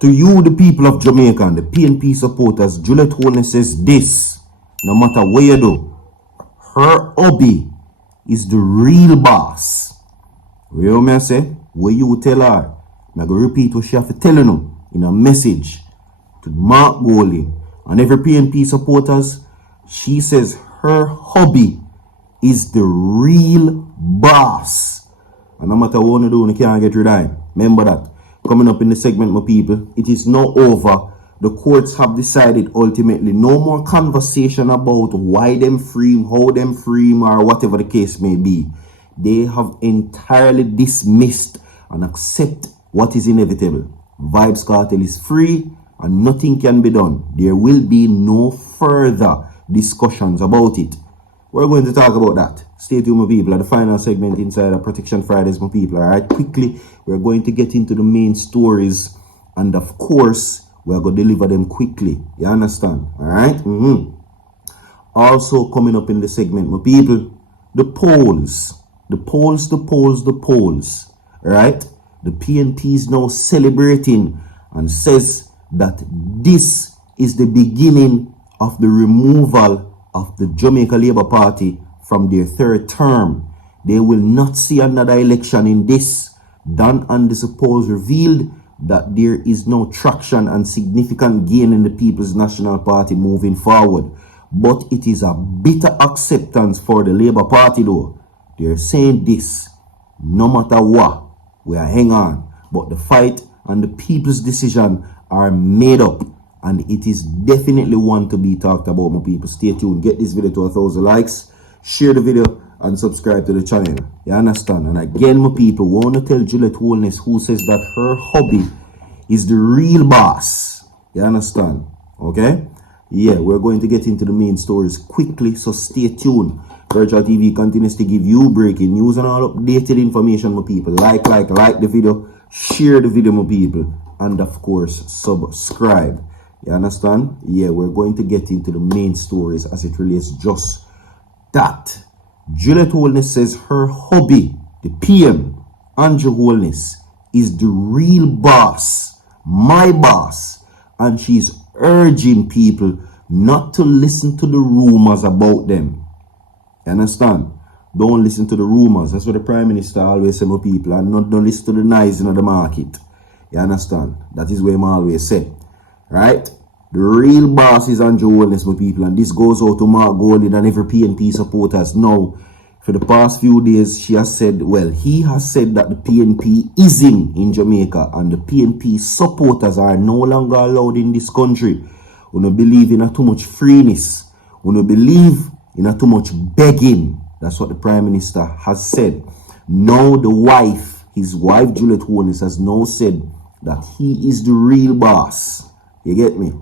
To you, the people of Jamaica and the PNP supporters, Juliet Holness says this: no matter what you do, her hubby is the real boss. You know what I say? What you tell her, I'm going to repeat what she have to tell you in a message to Mark Goley and every PNP supporters. She says her hubby is the real boss. And no matter what you do, you can't get rid of him. Remember that. Coming up in the segment, my people, it is now over. The courts have decided ultimately no more conversation about why them free him, how them free him, or whatever the case may be. They have entirely dismissed and accept what is inevitable. Vybz Kartel is free and nothing can be done. There will be no further discussions about it. We're going to talk about that. Stay tuned, my people, at the final segment inside of Protection Fridays, my people. Alright, quickly, we're going to get into the main stories, and of course, we're going to deliver them quickly. You understand? Alright? Also, coming up in the segment, my people, the polls. Alright? The PNP is now celebrating and says that this is the beginning of the removal of the Jamaica Labour Party from their third term. They will not see another election in this. Dan and the suppose revealed that there is no traction and significant gain in the People's National Party moving forward. But it is a bitter acceptance for the Labour Party though. They're saying this: no matter what, we are hang on. But the fight and the people's decision are made up. And it is definitely one to be talked about, my people. Stay tuned. Get this video to 1,000 likes. Share the video and subscribe to the channel. You understand? And again, my people, want to tell Juliet Holness, who says that her hubby is the real boss. You understand? Okay? Yeah, we're going to get into the main stories quickly, so stay tuned. Virtual TV continues to give you breaking news and all updated information, my people. Like the video. Share the video, my people. And of course, subscribe. You understand? Yeah, we're going to get into the main stories as it relates just that. Juliet Holness says her hubby, the PM, Andrew Holness, is the real boss, my boss, and she's urging people not to listen to the rumors about them. You understand? Don't listen to the rumors. That's what the Prime Minister always say, my people, and not don't listen to the noise in the market. You understand? That is what he always say. Right? The real boss is Andrew Holness, my people, and this goes out to Mark Golden and every PNP supporters. Now, for the past few days, he has said that the PNP isn't in Jamaica and the PNP supporters are no longer allowed in this country. We don't believe in too much freeness. We don't believe in too much begging. That's what the Prime Minister has said. Now his wife Juliet Holness has now said that he is the real boss. You get me?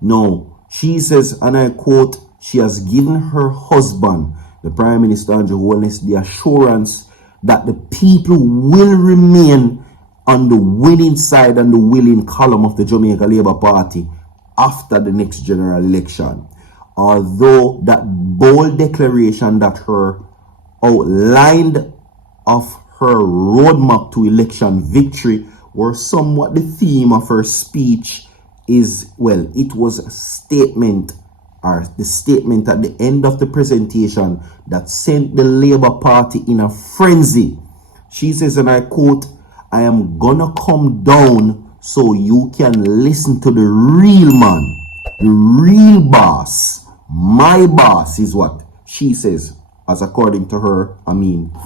No, she says, and I quote, she has given her husband, the Prime Minister Andrew Holness, the assurance that the people will remain on the winning side and the willing column of the Jamaica Labour Party after the next general election. Although that bold declaration that her outlined of her roadmap to election victory were somewhat the theme of her speech is, well, it was a statement, or the statement at the end of the presentation that sent the Labour Party in a frenzy. She says, and I quote, I am gonna come down so you can listen to the real man, the real boss. My boss is what she says, as according to her,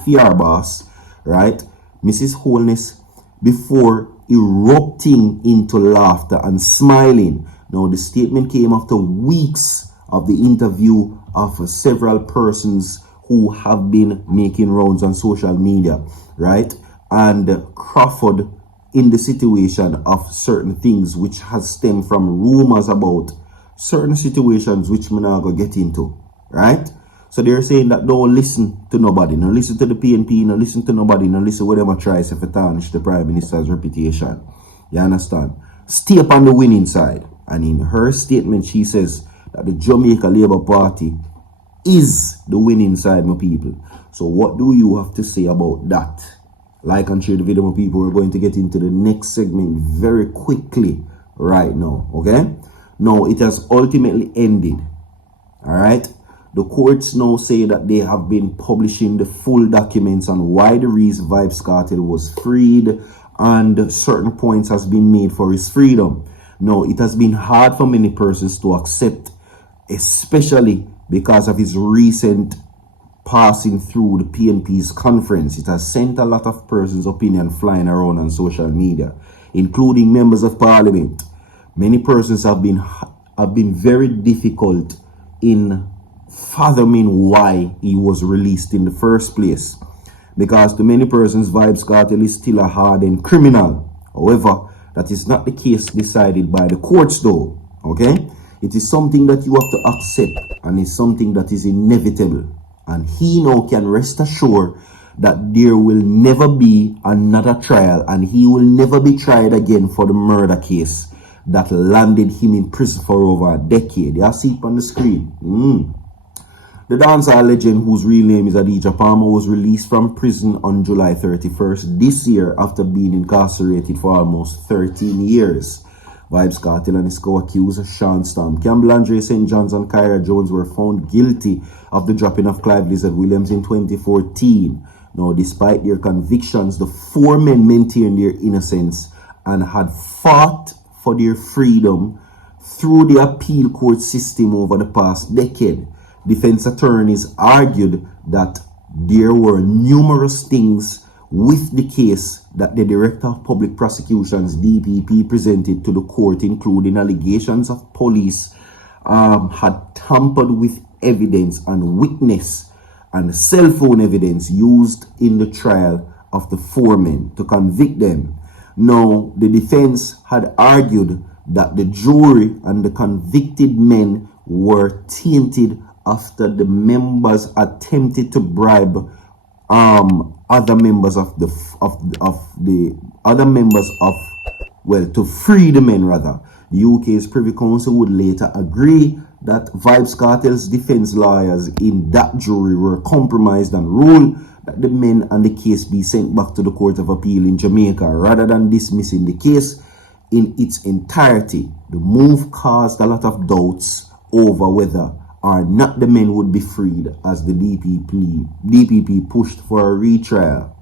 fear boss, right? Mrs. Holness, before erupting into laughter and smiling. Now, the statement came after weeks of the interview of several persons who have been making rounds on social media, right? And Crawford in the situation of certain things which has stemmed from rumors about certain situations which we're not going to get into, right? So they're saying that don't listen to nobody, no listen to the PNP, no listen to nobody, no listen to whatever tries to tarnish the Prime Minister's reputation. You understand? Stay up on the winning side. And in her statement, she says that the Jamaica Labour Party is the winning side, my people. So what do you have to say about that? Like and share the video, my people. We're going to get into the next segment very quickly. right now. Okay, now it has ultimately ended. All right, the courts now say that they have been publishing the full documents on why the reason Vybz Kartel was freed, and certain points has been made for his freedom. Now, it has been hard for many persons to accept, especially because of his recent passing through the PNP's conference. It has sent a lot of persons' opinion flying around on social media, including members of parliament. Many persons have been very difficult in fathoming why he was released in the first place, because to many persons Vybz Kartel is still a hardened criminal. However, that is not the case decided by the courts though. Okay, it is something that you have to accept, and it's something that is inevitable, and he now can rest assured that there will never be another trial, and he will never be tried again for the murder case that landed him in prison for over a decade. You see it on the screen. The dancehall legend, whose real name is Adidja Palmer, was released from prison on July 31st this year after being incarcerated for almost 13 years. Vybz Kartel and his co-accused Sean Storm Campbell, Andre St. John's and Kyra Jones were found guilty of the dropping of Clive Lizard Williams in 2014. Now, despite their convictions, the four men maintained their innocence and had fought for their freedom through the appeal court system over the past decade. Defense attorneys argued that there were numerous things with the case that the Director of Public Prosecutions, DPP, presented to the court, including allegations of police had tampered with evidence and witness and cell phone evidence used in the trial of the four men to convict them. Now, the defense had argued that the jury and the convicted men were tainted after the members attempted to bribe other members to free the men rather. The UK's Privy Council would later agree that Vybz Kartel's defense lawyers in that jury were compromised and ruled that the men and the case be sent back to the Court of Appeal in Jamaica rather than dismissing the case in its entirety. The move caused a lot of doubts over whether or not the men would be freed, as the DPP pushed for a retrial.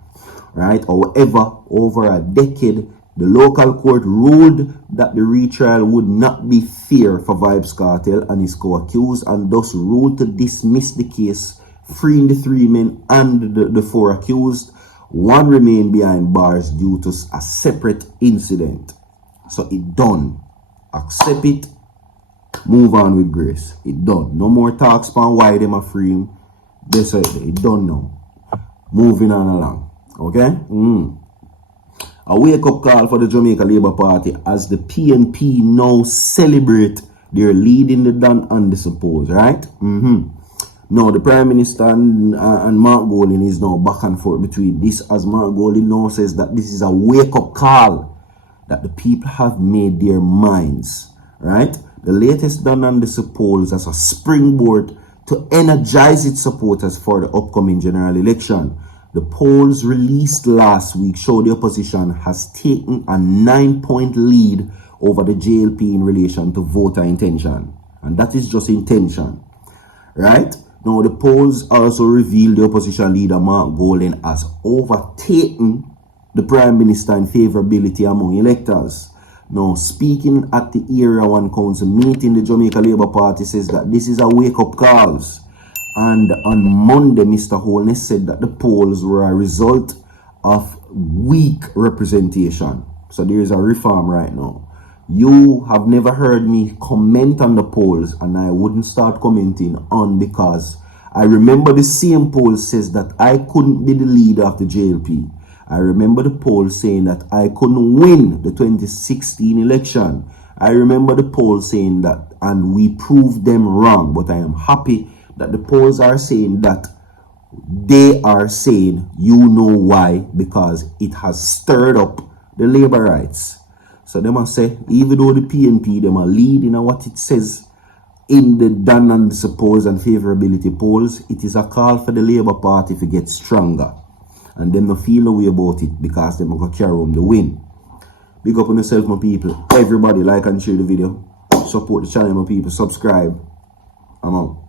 Right? However, over a decade, the local court ruled that the retrial would not be fair for Vybz Kartel and his co-accused, and thus ruled to dismiss the case, freeing the three men and the four accused. One remained behind bars due to a separate incident. So it done. Accept it. Move on with grace. It done. No more talks on why them are free him. That's right. It done now. Moving on along. Okay? A wake-up call for the Jamaica Labour Party as the PNP now celebrate their lead in the done and the suppose, right? Now, the Prime Minister and Mark Golding is now back and forth between this, as Mark Golding now says that this is a wake-up call, that the people have made their minds, right? The latest done and the polls as a springboard to energize its supporters for the upcoming general election. The polls released last week show the opposition has taken a 9-point lead over the JLP in relation to voter intention. And that is just intention, right? Now, the polls also reveal the opposition leader Mark Golding has overtaken the Prime Minister in favorability among electors. Now, speaking at the Area 1 Council meeting, the Jamaica Labour Party says that this is a wake-up call. And on Monday, Mr. Holness said that the polls were a result of weak representation. So there is a reform right now. You have never heard me comment on the polls, and I wouldn't start commenting on, because I remember the same poll says that I couldn't be the leader of the JLP. I remember the poll saying that I couldn't win the 2016 election. I remember the poll saying that, and we proved them wrong. But I am happy that the polls are saying that they are saying, you know why, because it has stirred up the labor rights. So they must say, even though the PNP, them are leading on what it says in the done and the suppose and favorability polls, it is a call for the Labour Party to get stronger. And them not feel no way about it, because them are going to carry on the win. Big up on yourself, my people. Everybody like and share the video. Support the channel, my people. Subscribe. I'm out.